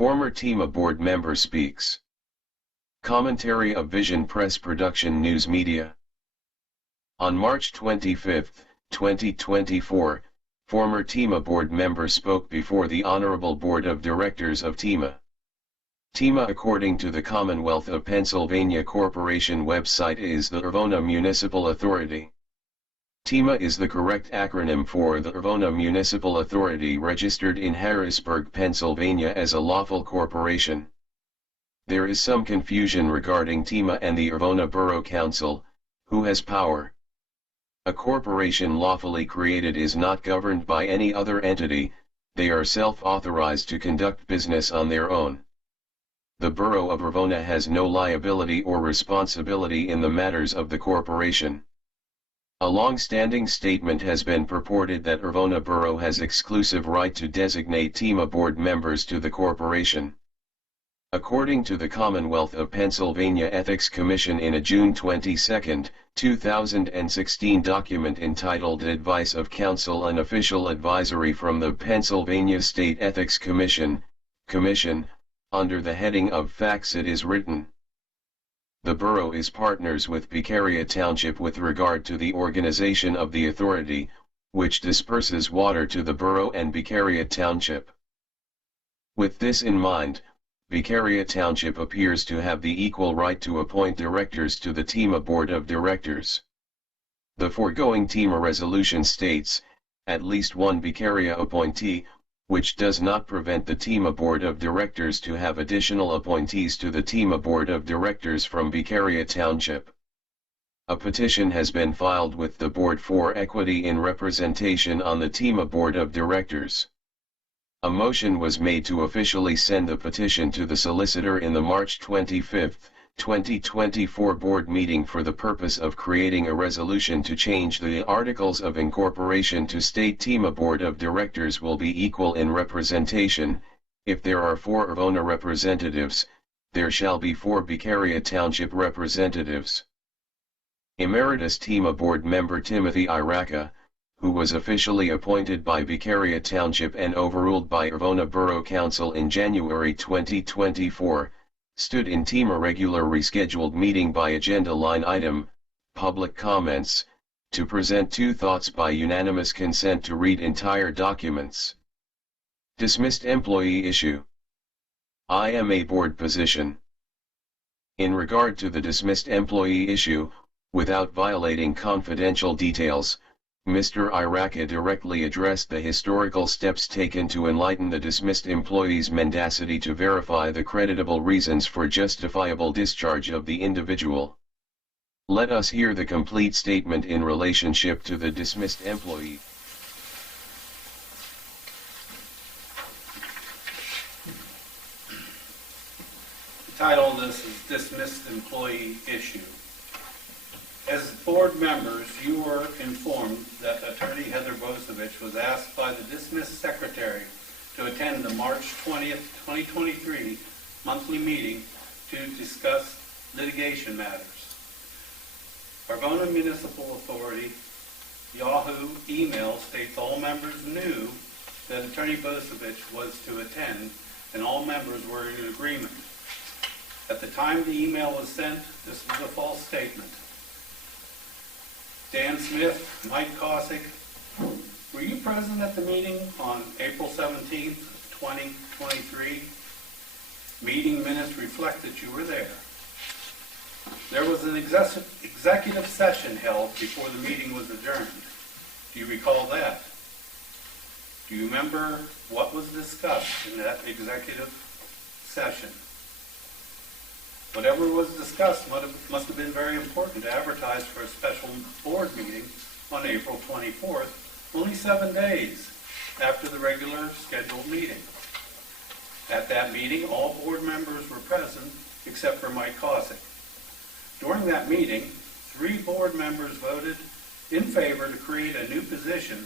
Former TIMA board member speaks. Commentary of Vision Press Production News Media. On March 25, 2024, former TIMA board member spoke before the Honorable Board of Directors of TIMA. TIMA, according to the Commonwealth of Pennsylvania Corporation website, is the Urvona Municipal Authority. TIMA is the correct acronym for the Urvona Municipal Authority, registered in Harrisburg, Pennsylvania as a lawful corporation. There is some confusion regarding TIMA and the Urvona Borough Council, who has power. A corporation lawfully created is not governed by any other entity, they are self-authorized to conduct business on their own. The Borough of Urvona has no liability or responsibility in the matters of the corporation. A long-standing statement has been purported that Urvona Borough has exclusive right to designate TIMA board members to the corporation. According to the Commonwealth of Pennsylvania Ethics Commission, in a June 22, 2016 document entitled Advice of Counsel, an official advisory from the Pennsylvania State Ethics Commission, under the heading of Facts, it is written: the Borough is partners with Beccaria Township with regard to the organization of the authority, which disperses water to the Borough and Beccaria Township. With this in mind, Beccaria Township appears to have the equal right to appoint directors to the TIMA Board of Directors. The foregoing TIMA resolution states, at least one Beccaria appointee, which does not prevent the TIMA Board of Directors to have additional appointees to the TIMA Board of Directors from Beccaria Township. A petition has been filed with the Board for equity in representation on the TIMA Board of Directors. A motion was made to officially send the petition to the solicitor in the March 25, 2024 board meeting for the purpose of creating a resolution to change the Articles of Incorporation to state TIMA Board of Directors will be equal in representation. If there are 4 Urvona representatives, there shall be 4 Beccaria Township representatives. Emeritus TIMA board member Timothy Iraka, who was officially appointed by Beccaria Township and overruled by Urvona Borough Council in January 2024, stood in TIMA regular rescheduled meeting by agenda line item, public comments, to present 2 thoughts by unanimous consent to read entire documents. Dismissed employee issue. IMA board position. In regard to the dismissed employee issue, without violating confidential details, Mr. Iraka directly addressed the historical steps taken to enlighten the dismissed employee's mendacity to verify the creditable reasons for justifiable discharge of the individual. Let us hear the complete statement in relationship to the dismissed employee. The title of this is Dismissed Employee Issue. As board members, you were informed that Attorney Heather Bosevich was asked by the dismissed secretary to attend the March 20th, 2023 monthly meeting to discuss litigation matters. Urvona Municipal Authority Yahoo email states all members knew that Attorney Bosevich was to attend, and all members were in agreement. At the time the email was sent, this was a false statement. Dan Smith, Mike Cosick, were you present at the meeting on April 17th, 2023? Meeting minutes reflect that you were there. There was an executive session held before the meeting was adjourned. Do you recall that? Do you remember what was discussed in that executive session? Whatever was discussed must have been very important to advertise for a special board meeting on April 24th, only 7 days after the regular scheduled meeting. At that meeting, all board members were present except for Mike Cosick. During that meeting, 3 board members voted in favor to create a new position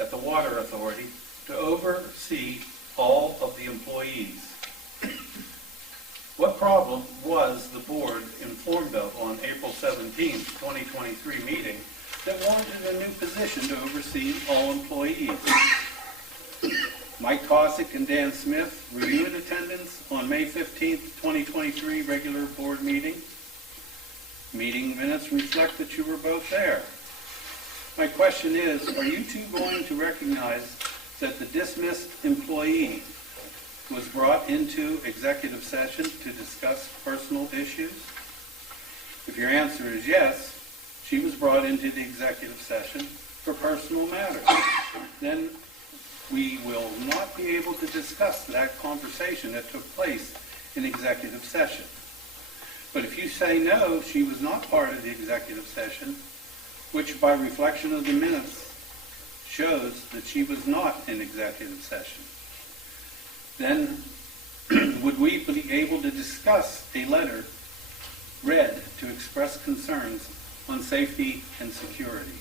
at the Water Authority to oversee all of the employees. What problem was the board informed of on April 17th, 2023 meeting that wanted a new position to oversee all employees? Mike Cosick and Dan Smith, were you in attendance on May 15th, 2023 regular board meeting? Meeting minutes reflect that you were both there. My question is, are you two going to recognize that the dismissed employee was brought into executive session to discuss personal issues? If your answer is yes, she was brought into the executive session for personal matters. Then we will not be able to discuss that conversation that took place in executive session. But if you say no, she was not part of the executive session, which by reflection of the minutes shows that she was not in executive session, then would we be able to discuss a letter read to express concerns on safety and security?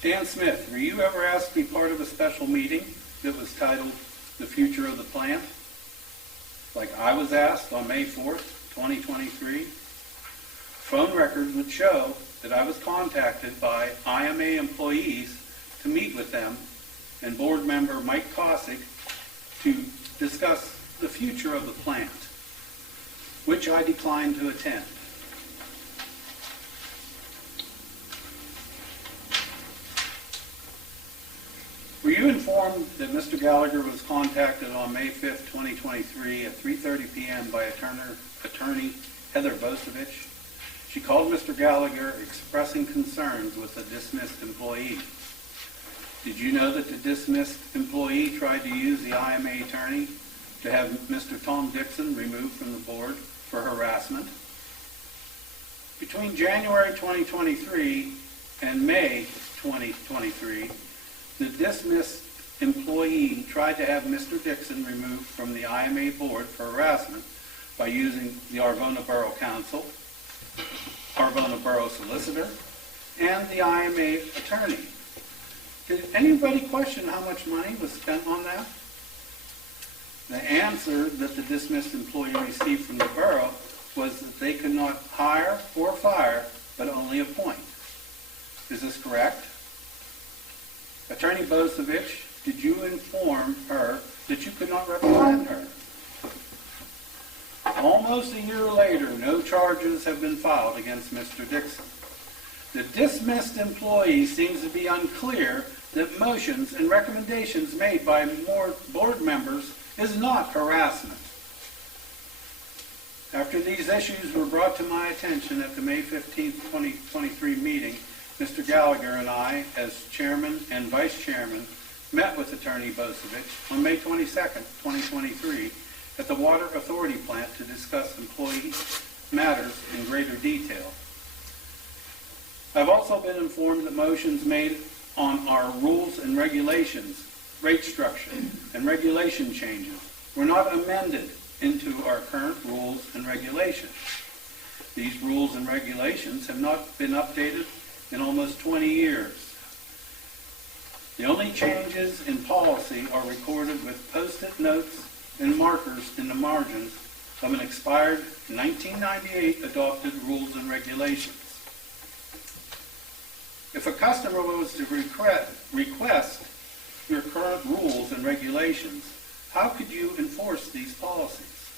Dan Smith, were you ever asked to be part of a special meeting that was titled The Future of the Plant? Like I was asked on May 4th, 2023? Phone records would show that I was contacted by IMA employees to meet with them and board member Mike Cosick to discuss the future of the plant, which I declined to attend. Were you informed that Mr. Gallagher was contacted on May 5th, 2023 at 3:30 p.m. by attorney Heather Bosevich? She called Mr. Gallagher expressing concerns with a dismissed employee. Did you know that the dismissed employee tried to use the IMA attorney to have Mr. Tom Dixon removed from the board for harassment? Between January 2023 and May 2023, the dismissed employee tried to have Mr. Dixon removed from the IMA board for harassment by using the Arvona Borough Council, Arvona Borough Solicitor, and the IMA attorney. Did anybody question how much money was spent on that? The answer that the dismissed employee received from the borough was that they could not hire or fire, but only appoint. Is this correct? Attorney Bosevich, did you inform her that you could not represent her? Almost a year later, no charges have been filed against Mr. Dixon. The dismissed employee seems to be unclear that motions and recommendations made by more board members is not harassment. After these issues were brought to my attention at the May 15, 2023 meeting, Mr. Gallagher and I, as chairman and vice chairman, met with Attorney Bosevich on May 22, 2023, at the Water Authority plant to discuss employee matters in greater detail. I've also been informed that motions made on our rules and regulations, rate structure, and regulation changes were not amended into our current rules and regulations. These rules and regulations have not been updated in almost 20 years. The only changes in policy are recorded with post-it notes and markers in the margins of an expired 1998 adopted rules and regulations. If a customer was to request your current rules and regulations, how could you enforce these policies?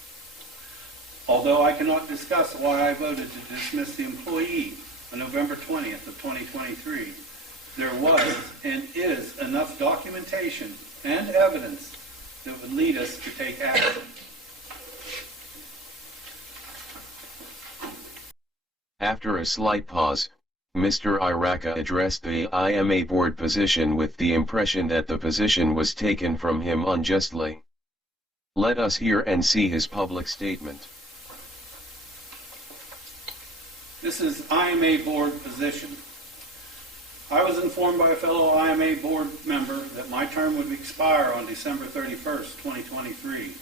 Although I cannot discuss why I voted to dismiss the employee on November 20th of 2023, there was and is enough documentation and evidence that would lead us to take action. After a slight pause, Mr. Iraka addressed the IMA board position with the impression that the position was taken from him unjustly. Let us hear and see his public statement. This is IMA board position. I was informed by a fellow IMA board member that my term would expire on December 31st, 2023.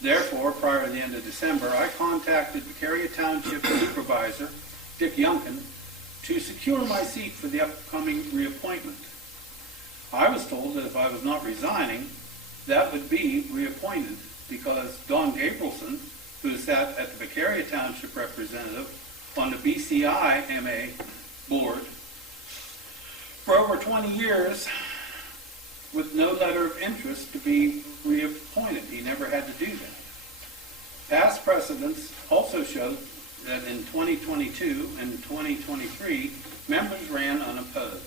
Therefore, prior to the end of December, I contacted Vicaria Township Supervisor, Dick Yunkin, to secure my seat for the upcoming reappointment. I was told that if I was not resigning, that would be reappointed because Don Gabrielson, who sat at the Vicaria Township representative on the BCI MA board for over 20 years, with no letter of interest to be reappointed. He never had to do that. Past precedents also show that in 2022 and 2023, members ran unopposed.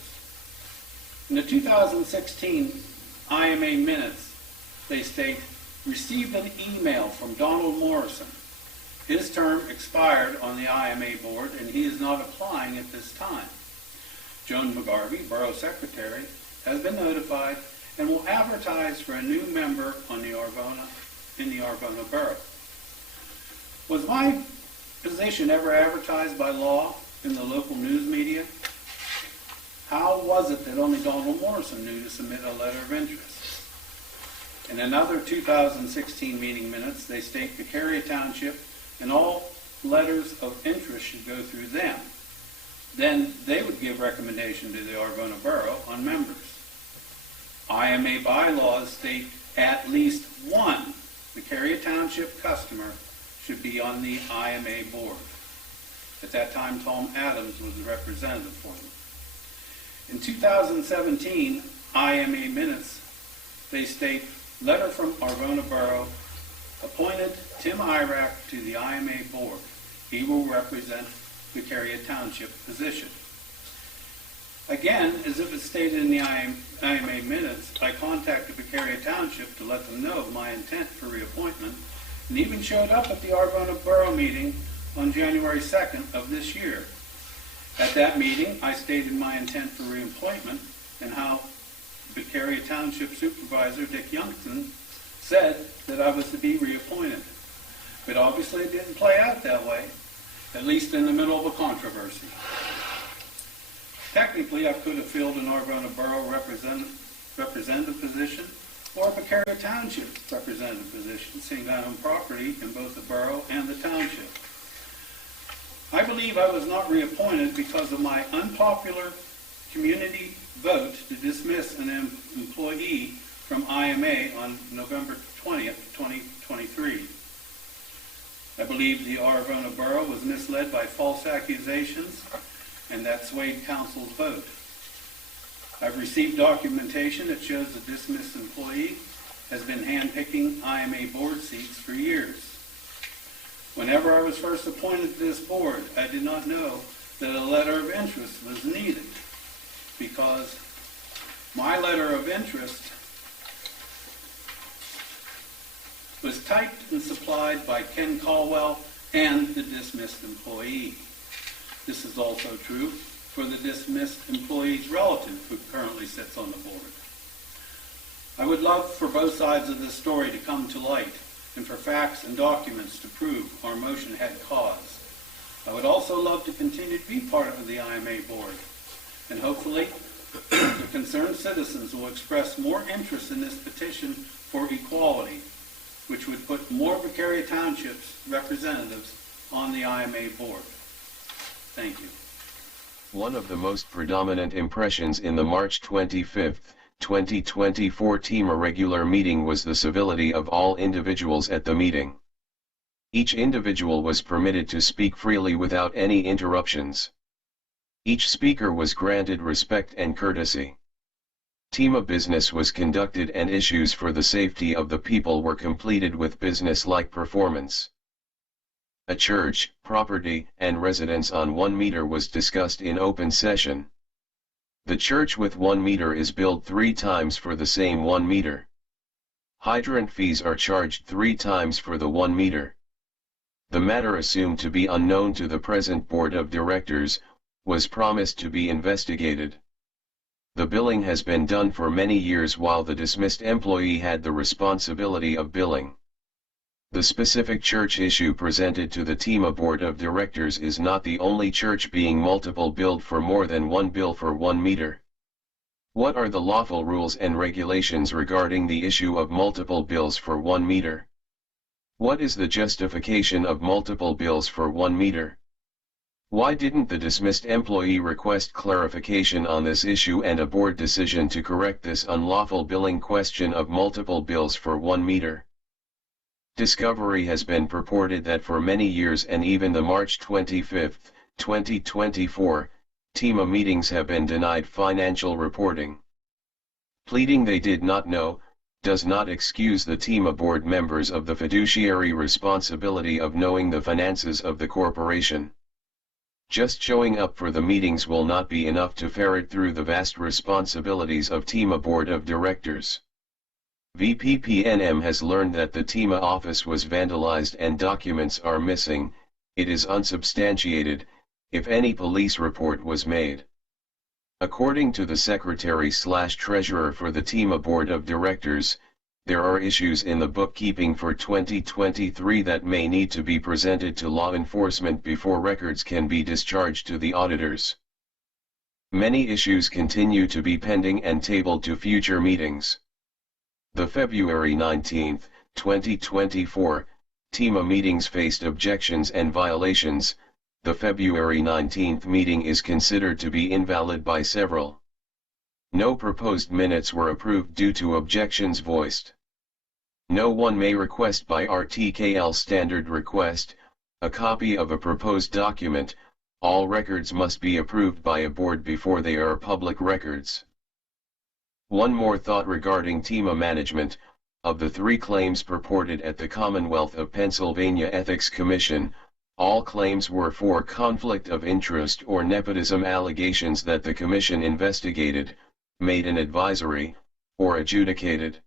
In the 2016 IMA minutes, they state, received an email from Donald Morrison. His term expired on the IMA board and he is not applying at this time. Joan McGarvey, Borough Secretary, has been notified and will advertise for a new member in the Arvona Borough. Was my position ever advertised by law in the local news media? How was it that only Donald Morrison knew to submit a letter of interest? In another 2016 meeting minutes, they state Vicaria Township and all letters of interest should go through them. Then they would give recommendation to the Arvona Borough on members. IMA bylaws state at least one Vicaria Township customer should be on the IMA board. At that time, Tom Adams was the representative for them. In 2017 IMA minutes, they state, letter from Arvona Borough, appointed Tim Irack to the IMA board. He will represent Vicaria Township position. Again, as it was stated in the IMA minutes, I contacted Vicaria Township to let them know of my intent for reappointment, and even showed up at the Arvona Borough meeting on January 2nd of this year. At that meeting, I stated my intent for reappointment and how Vicaria Township Supervisor Dick Youngson said that I was to be reappointed. But obviously it didn't play out that way, at least in the middle of a controversy. Technically, I could have filled an Arvona Borough representative position or a Vicaria Township representative position, seeing I own property in both the borough and the township. I believe I was not reappointed because of my unpopular community vote to dismiss an employee from IMA on November 20th, 2023. I believe the Arvona Borough was misled by false accusations, and that swayed council's vote. I've received documentation that shows the dismissed employee has been handpicking IMA board seats for years. Whenever I was first appointed to this board, I did not know that a letter of interest was needed, because my letter of interest was typed and supplied by Ken Caldwell and the dismissed employee. This is also true for the dismissed employee's relative who currently sits on the board. I would love for both sides of this story to come to light and for facts and documents to prove our motion had cause. I would also love to continue to be part of the IMA board, and hopefully the concerned citizens will express more interest in this petition for equality, which would put more Vicaria Township's representatives on the IMA board. Thank you. One of the most predominant impressions in the March 25, 2024 TIMA regular meeting was the civility of all individuals at the meeting. Each individual was permitted to speak freely without any interruptions. Each speaker was granted respect and courtesy. TIMA business was conducted and issues for the safety of the people were completed with business-like performance. A church, property, and residence on 1 meter was discussed in open session. The church with 1 meter is billed 3 times for the same 1 meter. Hydrant fees are charged 3 times for the 1 meter. The matter, assumed to be unknown to the present board of directors, was promised to be investigated. The billing has been done for many years while the dismissed employee had the responsibility of billing. The specific church issue presented to the TIMA board of directors is not the only church being multiple billed for more than 1 bill for 1 meter. What are the lawful rules and regulations regarding the issue of multiple bills for 1 meter? What is the justification of multiple bills for 1 meter? Why didn't the dismissed employee request clarification on this issue and a board decision to correct this unlawful billing question of multiple bills for 1 meter? Discovery has been purported that for many years and even the March 25, 2024, TIMA meetings have been denied financial reporting. Pleading they did not know, does not excuse the TIMA board members of the fiduciary responsibility of knowing the finances of the corporation. Just showing up for the meetings will not be enough to ferret through the vast responsibilities of TIMA board of directors. VPPNM has learned that the TIMA office was vandalized and documents are missing. It is unsubstantiated, if any police report was made. According to the Secretary/Treasurer for the TIMA Board of Directors, there are issues in the bookkeeping for 2023 that may need to be presented to law enforcement before records can be discharged to the auditors. Many issues continue to be pending and tabled to future meetings. The February 19, 2024, TIMA meetings faced objections and violations. The February 19 meeting is considered to be invalid by several. No proposed minutes were approved due to objections voiced. No one may request by RTKL standard request, a copy of a proposed document. All records must be approved by a board before they are public records. One more thought regarding TIMA management. Of the 3 claims purported at the Commonwealth of Pennsylvania Ethics Commission, all claims were for conflict of interest or nepotism allegations that the Commission investigated, made an advisory, or adjudicated.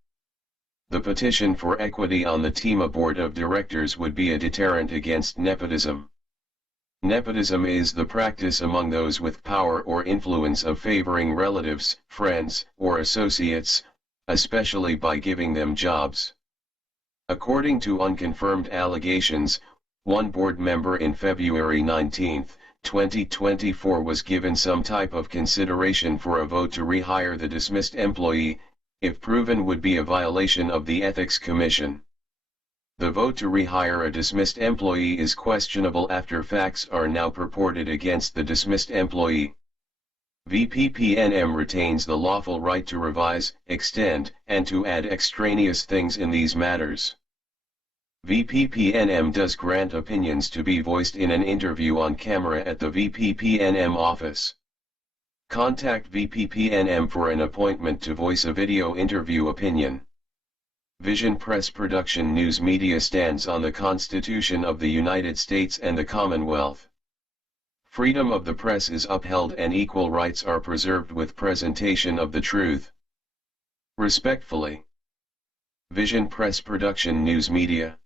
The petition for equity on the TIMA Board of Directors would be a deterrent against nepotism. Nepotism is the practice among those with power or influence of favoring relatives, friends, or associates, especially by giving them jobs. According to unconfirmed allegations, one board member in February 19, 2024 was given some type of consideration for a vote to rehire the dismissed employee, if proven would be a violation of the Ethics Commission. The vote to rehire a dismissed employee is questionable after facts are now purported against the dismissed employee. VPPNM retains the lawful right to revise, extend, and to add extraneous things in these matters. VPPNM does grant opinions to be voiced in an interview on camera at the VPPNM office. Contact VPPNM for an appointment to voice a video interview opinion. Vision Press Production News Media stands on the Constitution of the United States and the Commonwealth. Freedom of the press is upheld and equal rights are preserved with presentation of the truth. Respectfully. Vision Press Production News Media.